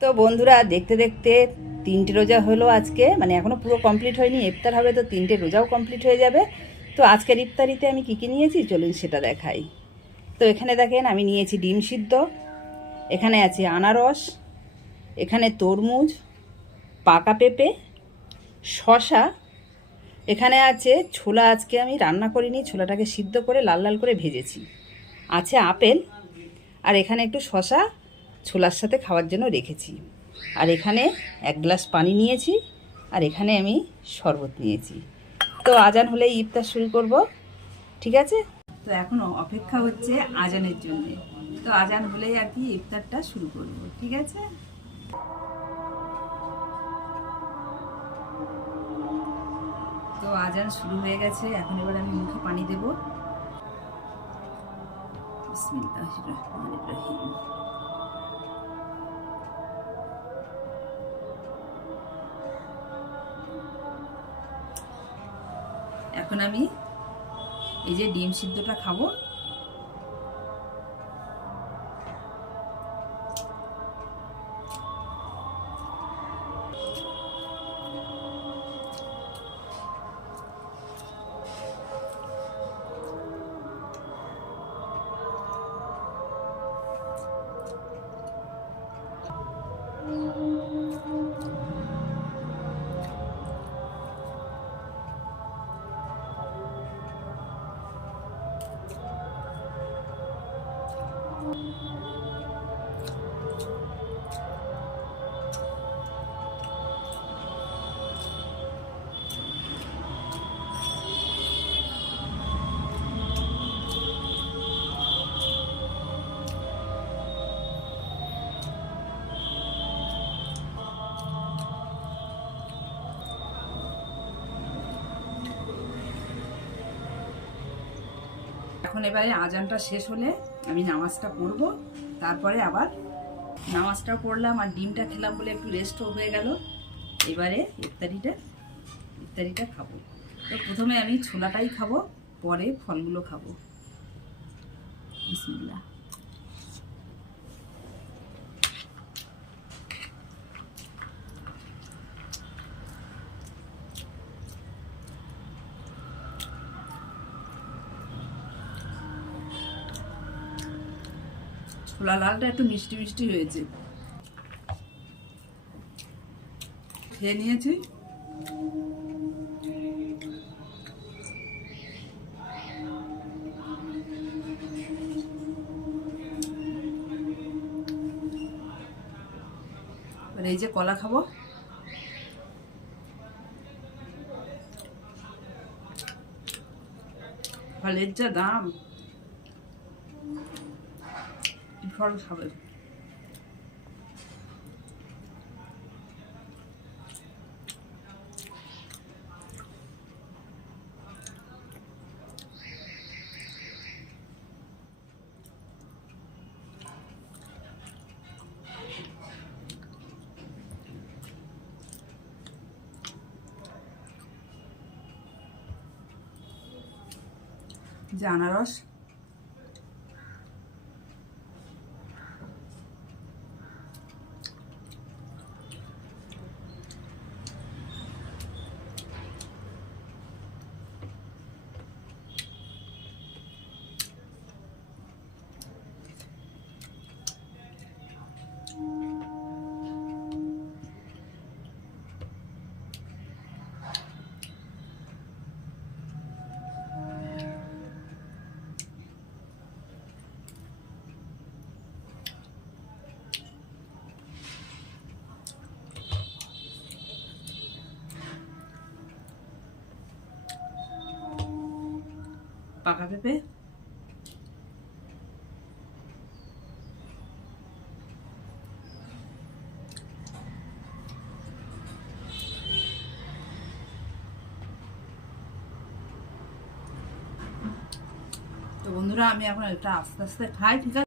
তো বন্ধুরা, দেখতে দেখতে 3টে রোজা হলো আজকে, মানে এখনও পুরো কমপ্লিট হয়নি। ইফতার হবে তো 3টে রোজাও কমপ্লিট হয়ে যাবে। তো আজকের ইফতারিতে আমি কী কী নিয়েছি চলুন সেটা দেখাই। তো এখানে দেখেন আমি নিয়েছি ডিম সিদ্ধ, এখানে আছে আনারস, এখানে তরমুজ, পাকা পেঁপে, শশা, এখানে আছে ছোলা। আজকে আমি রান্না করিনি, ছোলাটাকে সিদ্ধ করে লাল লাল করে ভেজেছি। আছে আপেল, আর এখানে একটু শশা ছোলার সাথে খাওয়ার জন্য রেখেছি। আর এখানে 1 গ্লাস পানি নিয়েছি, আর এখানে আমি শরবত নিয়েছি। তো আজান হলেই ইফতার শুরু করব, ঠিক আছে? তো এখন অপেক্ষা হচ্ছে আজানের জন্য। তো আজান হলেই আর কি ইফতারটা শুরু করব, ঠিক আছে? তো আজান শুরু হয়ে গেছে, এখন এবার আমি মুখে পানি দেব। বিসমিল্লাহির রহমানির রহিম। এখন আমি এই যে ডিম সিদ্ধটা খাবো। এখন এবারে আজানটা শেষ হলে আমি নামাজটা পড়ব, তারপরে আবার নামাজটা পড়লাম আর ডিমটা খেলাম বলে একটু রেস্টও হয়ে গেল। এবারে ইফতারিটা খাবো। তো প্রথমে আমি ছোলাটাই খাবো, পরে ফলগুলো খাবো। বিসমিল্লাহ। ছোলা লালটা একটু মিষ্টি মিষ্টি হয়েছে, খেয়ে নিয়েছি। এই যে কলা খাবো। ফলের যা দাম, ফল খাবে। যে আনারস, পাকা পেঁপে, তো বন্ধুরা আমি এখন এটা আস্তে আস্তে খাই, ঠিক আছে?